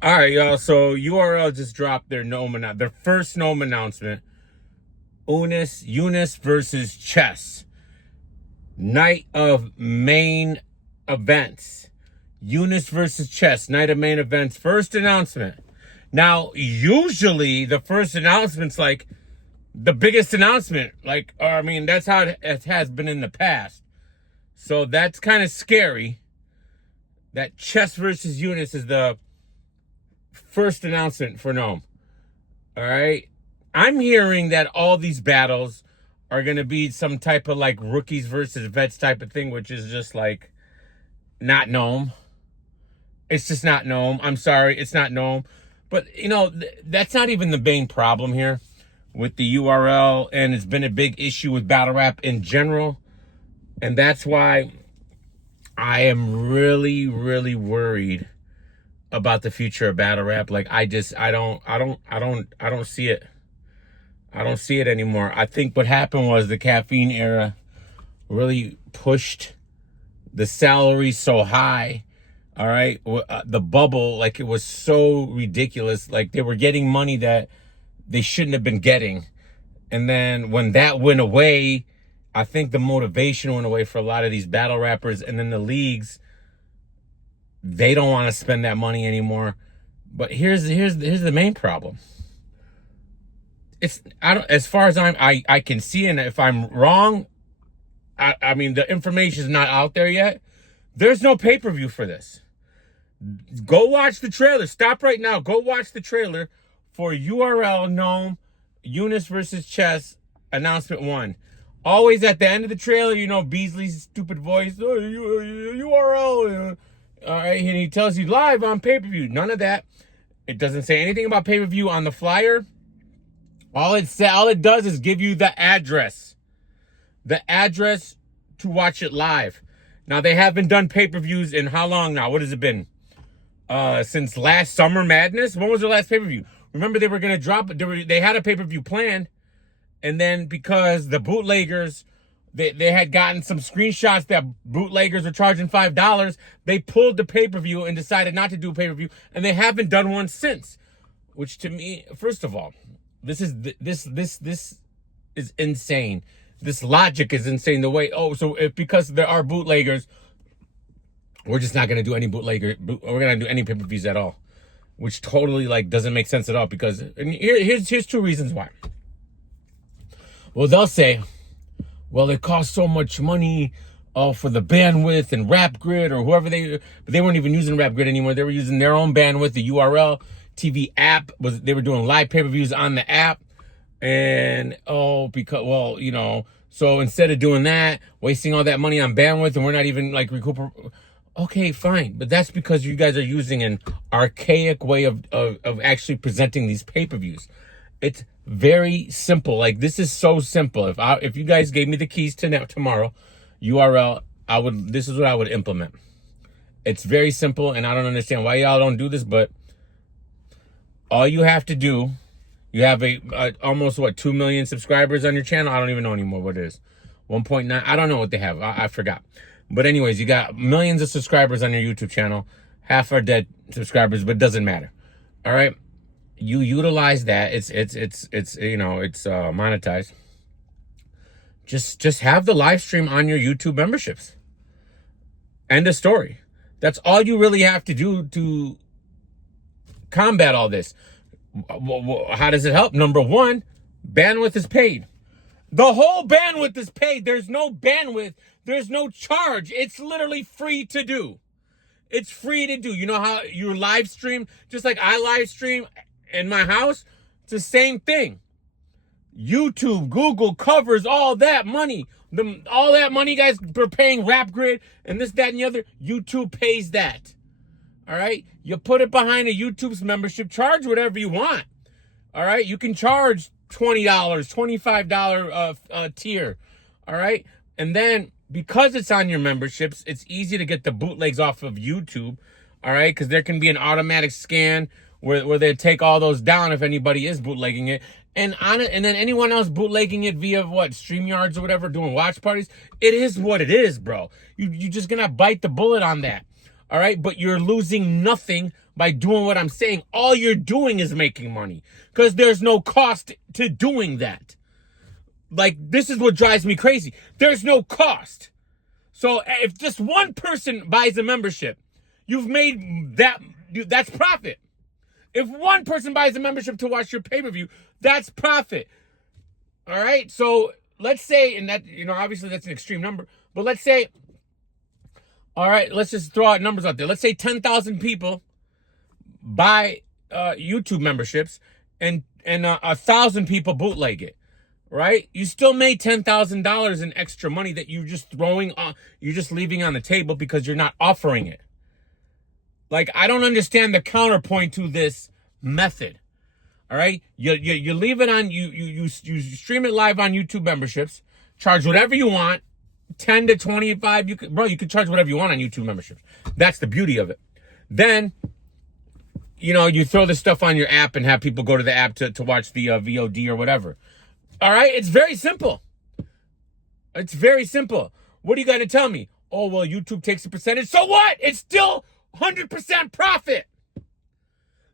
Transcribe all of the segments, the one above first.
All right, y'all. So URL just dropped their their first Nome announcement. Yunus versus Chess. Night of main events. Yunus versus Chess. Night of main events. First announcement. Now, usually the first announcement's like the biggest announcement. That's how it has been in the past. So that's kind of scary. That Chess versus Yunus is the first announcement for Nome. All right. I'm hearing that all these battles are going to be some type of like rookies versus vets type of thing, which is just like not Nome. It's just not Nome. I'm sorry. It's not Nome. But, that's not even the main problem here with the URL. And it's been a big issue with battle rap in general. And that's why I am really, really worried about the future of battle rap. Like I don't see it. I don't see it anymore. I think what happened was the caffeine era really pushed the salary so high. All right. The bubble, like it was so ridiculous. Like they were getting money that they shouldn't have been getting. And then when that went away, I think the motivation went away for a lot of these battle rappers. And then the leagues, they don't want to spend that money anymore. But here's the main problem. As far as I can see, and if I'm wrong, I mean the information is not out there yet. There's no pay-per-view for this. Go watch the trailer. Stop right now. Go watch the trailer for URL Gnome Yunus versus Chess announcement 1. Always at the end of the trailer, Beasley's stupid voice. Oh, URL. All right, and he tells you live on pay-per-view. None of that. It doesn't say anything about pay-per-view on the flyer. All it does is give you the address. The address to watch it live. Now, they haven't done pay-per-views in how long now? What has it been? Since last Summer Madness? When was their last pay-per-view? Remember, they were going to drop it. They had a pay-per-view planned. And then because the bootleggers, they had gotten some screenshots that bootleggers were charging $5, they pulled the pay-per-view and decided not to do a pay-per-view. And they haven't done one since. Which to me, first of all, this is insane. This logic is insane. Because there are bootleggers, we're just not going to do any we're going to do any pay-per-views at all, which totally doesn't make sense at all. Because here's two reasons why. Well, they'll say, well, it costs so much money for the bandwidth and RapGrid or whoever but they weren't even using RapGrid anymore. They were using their own bandwidth. The URL TV app they were doing live pay-per-views on the app. And so instead of doing that, wasting all that money on bandwidth, and we're not even recuperating. Okay, fine. But that's because you guys are using an archaic way of actually presenting these pay-per-views. It's very simple. This is so simple. If you guys gave me the keys to tomorrow, URL, this is what I would implement. It's very simple, and I don't understand why y'all don't do this, but all you have to do, you have almost 2 million subscribers on your channel. I don't even know anymore what it is. 1.9. I don't know what they have. I forgot. But anyways, you got millions of subscribers on your YouTube channel. Half are dead subscribers, but it doesn't matter. All right. You utilize that. It's monetized. Just have the live stream on your YouTube memberships. End of story. That's all you really have to do to combat all this. How does it help? Number one, bandwidth is paid. The whole bandwidth is paid. There's no bandwidth. There's no charge. It's literally free to do. It's free to do. You know how you live stream, just like I live stream in my house? It's the same thing. YouTube, Google covers all that money. All that money, guys, for paying RapGrid and this, that, and the other. YouTube pays that. All right? You put it behind a YouTube's membership. Charge whatever you want. All right? You can charge $20, $25 tier. All right? And then because it's on your memberships, it's easy to get the bootlegs off of YouTube. All right? Because there can be an automatic scan where they take all those down if anybody is bootlegging it. And then anyone else bootlegging it via StreamYards or whatever, doing watch parties, it is what it is, bro. You just gonna bite the bullet on that. All right, but you're losing nothing by doing what I'm saying. All you're doing is making money because there's no cost to doing that. Like, this is what drives me crazy. There's no cost. So if just one person buys a membership, you've made that's profit. If one person buys a membership to watch your pay-per-view, that's profit. All right? So let's say, and that, obviously that's an extreme number, but let's say, all right, let's just throw out numbers out there. Let's say 10,000 people buy YouTube memberships and 1,000 people bootleg it, right? You still made $10,000 in extra money that you're just you're just leaving on the table because you're not offering it. Like, I don't understand the counterpoint to this method. All right, you leave it on you stream it live on YouTube memberships, charge whatever you want, 10 to 25. You could charge whatever you want on YouTube memberships. That's the beauty of it. Then, you throw this stuff on your app and have people go to the app to watch the VOD or whatever. All right, it's very simple. It's very simple. What are you going to tell me? Oh, well, YouTube takes a percentage. So what? It's still 100% profit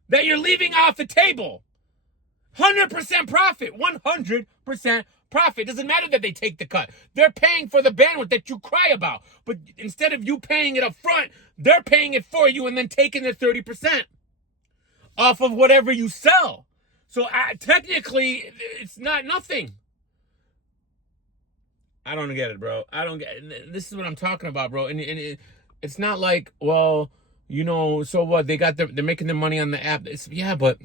that you're leaving off the table. 100% profit. 100% profit. Doesn't matter that they take the cut. They're paying for the bandwidth that you cry about. But instead of you paying it up front, they're paying it for you and then taking the 30% off of whatever you sell. So technically, it's not nothing. I don't get it, bro. I don't get it. This is what I'm talking about, bro. And it's not like, well, so what? They're making their money on the app. Yeah, but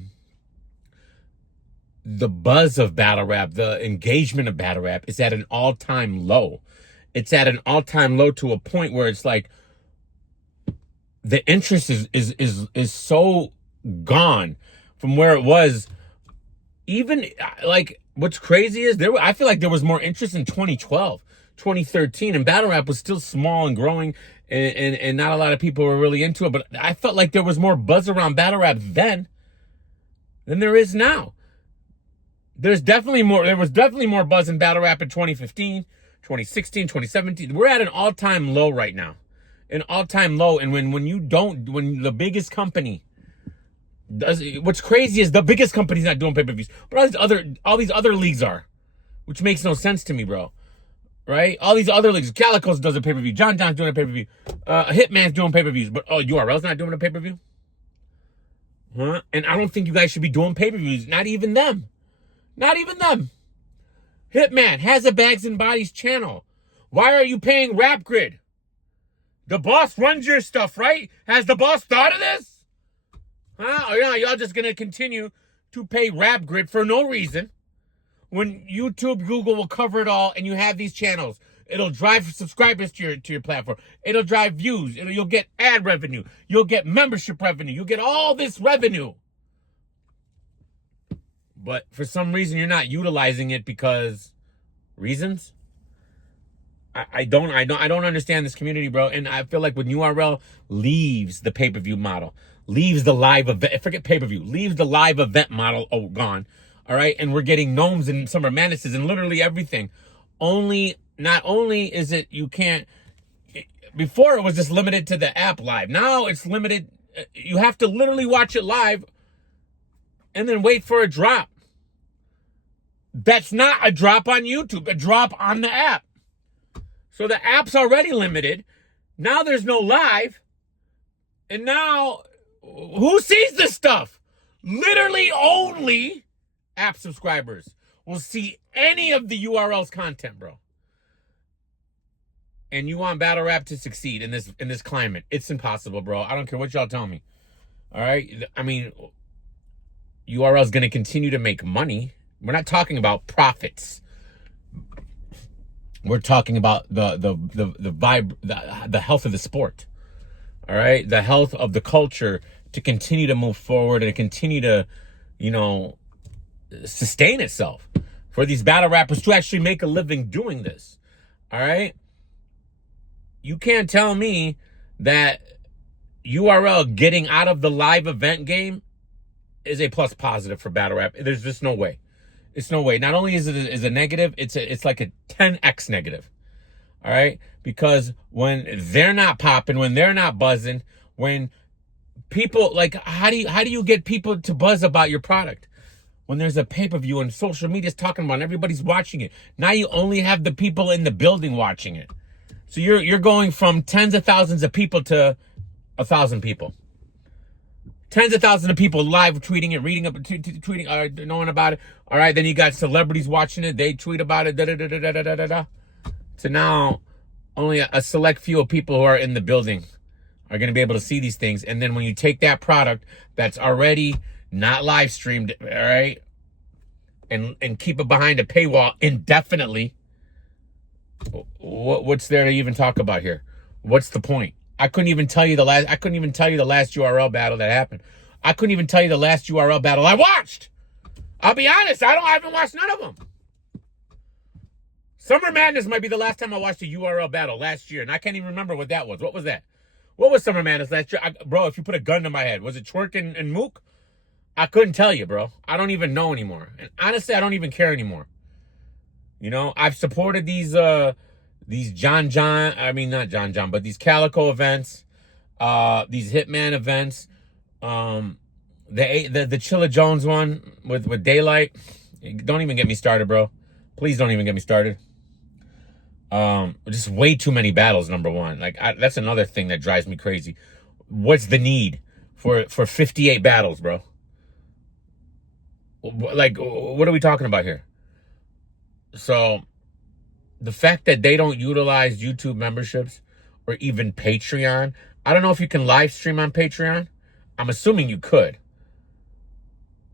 the buzz of battle rap, the engagement of battle rap is at an all-time low. It's at an all-time low to a point where it's like the interest is so gone from where it was. Even like what's crazy is I feel like there was more interest in 2012, 2013, and battle rap was still small and growing, and not a lot of people were really into it. But I felt like there was more buzz around battle rap then than there is now. There was definitely more buzz in battle rap in 2015, 2016, 2017. We're at an all-time low right now. An all-time low. And when the biggest company what's crazy is the biggest company's not doing pay-per-views, but all these other leagues are, which makes no sense to me, bro. Right? All these other leagues, Calico's does a pay-per-view, John John's doing a pay-per-view, Hitman's doing pay-per-views, but URL's not doing a pay-per-view? Huh? And I don't think you guys should be doing pay-per-views. Not even them. Not even them. Hitman has a Bags and Bodies channel. Why are you paying Rap Grid? The boss runs your stuff, right? Has the boss thought of this? Huh? Or yeah, y'all just gonna continue to pay Rap Grid for no reason when YouTube, Google will cover it all, and you have these channels. It'll drive subscribers to your platform. It'll drive views. You'll get ad revenue. You'll get membership revenue. You'll get all this revenue. But for some reason, you're not utilizing it because reasons. I don't understand this community, bro. And I feel like when URL leaves the pay-per-view model, leaves the live event, forget pay-per-view, leaves the live event model gone. All right, and we're getting Gnomes and Summer Madnesses and literally everything. Not only is it you can't. Before it was just limited to the app live. Now it's limited. You have to literally watch it live and then wait for a drop. That's not a drop on YouTube, a drop on the app. So the app's already limited. Now there's no live. And now, who sees this stuff? Literally only app subscribers will see any of the URL's content, bro. And you want battle rap to succeed in this climate. It's impossible, bro. I don't care what y'all tell me. All right? I mean, URL's going to continue to make money. We're not talking about profits. We're talking about the health of the sport. All right? The health of the culture to continue to move forward and continue to, sustain itself. For these battle rappers to actually make a living doing this. All right? You can't tell me that URL getting out of the live event game is a plus positive for battle rap. There's just no way. It's no way. Not only is it a negative, it's like a 10x negative. All right? Because when they're not popping, when they're not buzzing, When people, like, how do you get people to buzz about your product? When there's a pay-per-view and social media's talking about it, everybody's watching it. Now you only have the people in the building watching it. So you're going from tens of thousands of people to 1,000 people. Tens of thousands of people live tweeting it, reading up, tweeting, knowing about it. All right, then you got celebrities watching it. They tweet about it. Da da da da da da da da. So now, only a select few of people who are in the building are going to be able to see these things. And then when you take that product that's already not live streamed, all right, and keep it behind a paywall indefinitely, what's there to even talk about here? What's the point? I couldn't even tell you the last URL battle that happened. I couldn't even tell you the last URL battle I watched. I'll be honest, I haven't watched none of them. Summer Madness might be the last time I watched a URL battle last year, and I can't even remember what that was. What was that? What was Summer Madness last year? Bro, if you put a gun to my head, was it Twerk and Mook? I couldn't tell you, bro. I don't even know anymore. And honestly, I don't even care anymore. You know, I've supported these not John, but these Calico events, these Hitman events, the Chilla Jones one with Daylight. Don't even get me started, bro. Please don't even get me started. Just way too many battles, number one. Like, that's another thing that drives me crazy. What's the need for 58 battles, bro? Like, what are we talking about here? So, the fact that they don't utilize YouTube memberships or even Patreon, I don't know if you can live stream on Patreon. I'm assuming you could,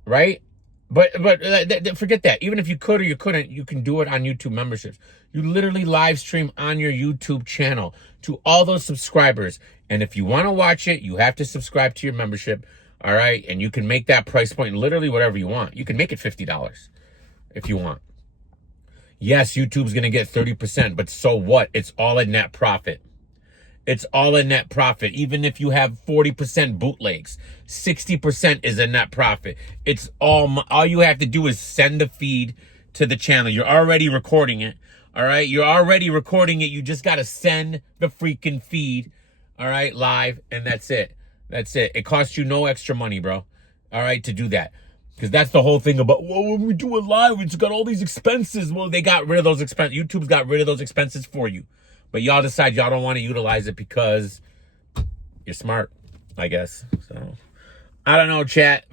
right? But forget that. Even if you could or you couldn't, you can do it on YouTube memberships. You literally live stream on your YouTube channel to all those subscribers. And if you want to watch it, you have to subscribe to your membership. All right. And you can make that price point literally whatever you want. You can make it $50 if you want. Yes, YouTube's going to get 30%, but so what? It's all a net profit. It's all a net profit. Even if you have 40% bootlegs, 60% is a net profit. It's all you have to do is send the feed to the channel. You're already recording it. All right. You're already recording it. You just got to send the freaking feed. All right. Live. And that's it. That's it. It costs you no extra money, bro. All right. To do that. Because that's the whole thing about, well, when we do it live, it's got all these expenses. Well, they got rid of those expenses. YouTube's got rid of those expenses for you. But y'all decide y'all don't want to utilize it because you're smart, I guess. So, I don't know, chat.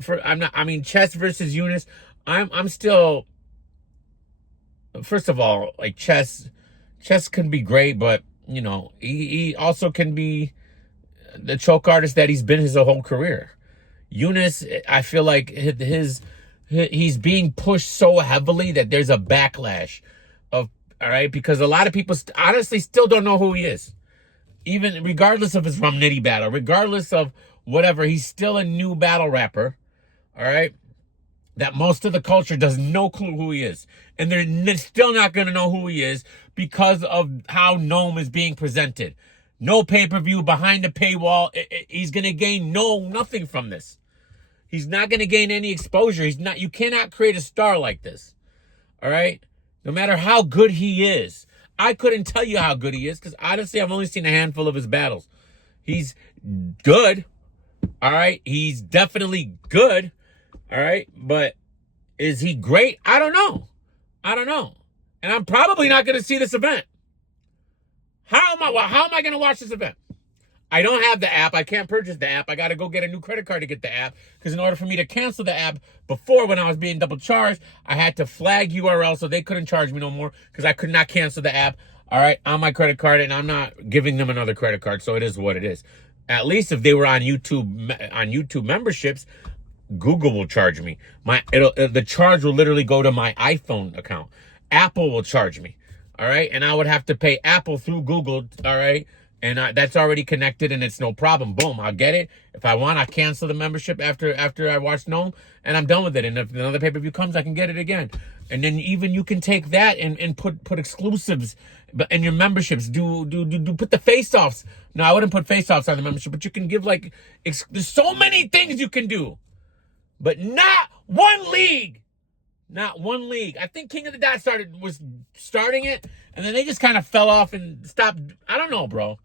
Chess versus Yunus. I'm still, first of all, like, chess can be great, but, you know, he also can be the choke artist that he's been his whole career. Yunus, I feel like he's being pushed so heavily that there's a backlash of, all right, because a lot of people honestly still don't know who he is. Even regardless of his Rum Nitty battle, regardless of whatever, he's still a new battle rapper, all right, that most of the culture does no clue who he is. And they're still not going to know who he is because of how Gnome is being presented. No pay-per-view, behind the paywall. He's going to gain nothing from this. He's not going to gain any exposure. You cannot create a star like this. All right? No matter how good he is. I couldn't tell you how good he is because honestly, I've only seen a handful of his battles. He's good. All right? He's definitely good. All right? But is he great? I don't know. And I'm probably not going to see this event. How am I going to watch this event? I don't have the app. I can't purchase the app. I got to go get a new credit card to get the app. Because in order for me to cancel the app before, when I was being double charged, I had to flag URL so they couldn't charge me no more because I could not cancel the app, all right, on my credit card. And I'm not giving them another credit card. So it is what it is. At least if they were on YouTube memberships, Google will charge me. The charge will literally go to my iPhone account. Apple will charge me. All right. And I would have to pay Apple through Google. All right. And that's already connected and it's no problem. Boom. I'll get it. If I want, I cancel the membership after I watch Gnome and I'm done with it. And if another pay-per-view comes, I can get it again. And then even you can take that and put exclusives in your memberships. Put the face-offs. No, I wouldn't put face-offs on the membership, but you can give there's so many things you can do. But not one league. Not one league. I think King of the Dot was starting it, and then they just kind of fell off and stopped. I don't know, bro.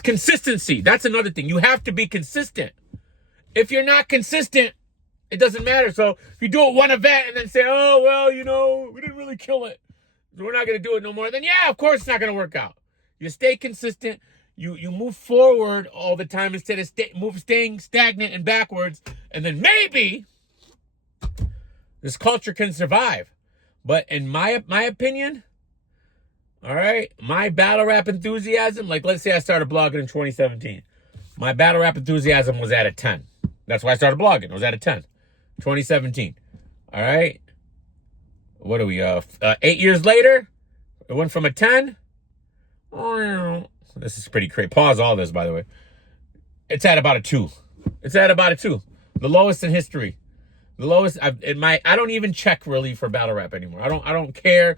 Consistency. That's another thing. You have to be consistent. If you're not consistent, it doesn't matter. So if you do it one event and then say, oh, well, you know, we didn't really kill it, we're not going to do it no more, then yeah, of course it's not going to work out. You stay consistent. You move forward all the time instead of staying stagnant and backwards. And then maybe this culture can survive. But in my opinion, all right, my battle rap enthusiasm, like let's say I started blogging in 2017. My battle rap enthusiasm was at a 10. That's why I started blogging. It was at a 10. 2017. All right. What are we? 8 years later, it went from a 10. Oh, this is pretty crazy. Pause all this, by the way. It's at about a 2. It's at about a 2. The lowest in history. The lowest I don't even check really for battle rap anymore. I don't care.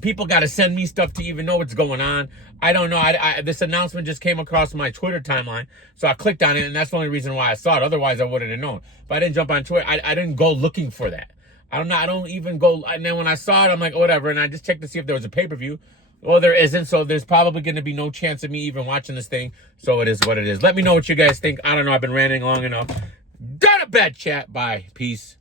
People got to send me stuff to even know what's going on. I don't know. This announcement just came across my Twitter timeline, so I clicked on it, and that's the only reason why I saw it. Otherwise, I wouldn't have known. But I didn't jump on Twitter. I didn't go looking for that. I don't even go. And then when I saw it, I'm like, whatever. And I just checked to see if there was a pay-per-view. Well, there isn't, so there's probably going to be no chance of me even watching this thing. So it is what it is. Let me know what you guys think. I don't know. I've been ranting long enough. Done a bad chat. Bye. Peace.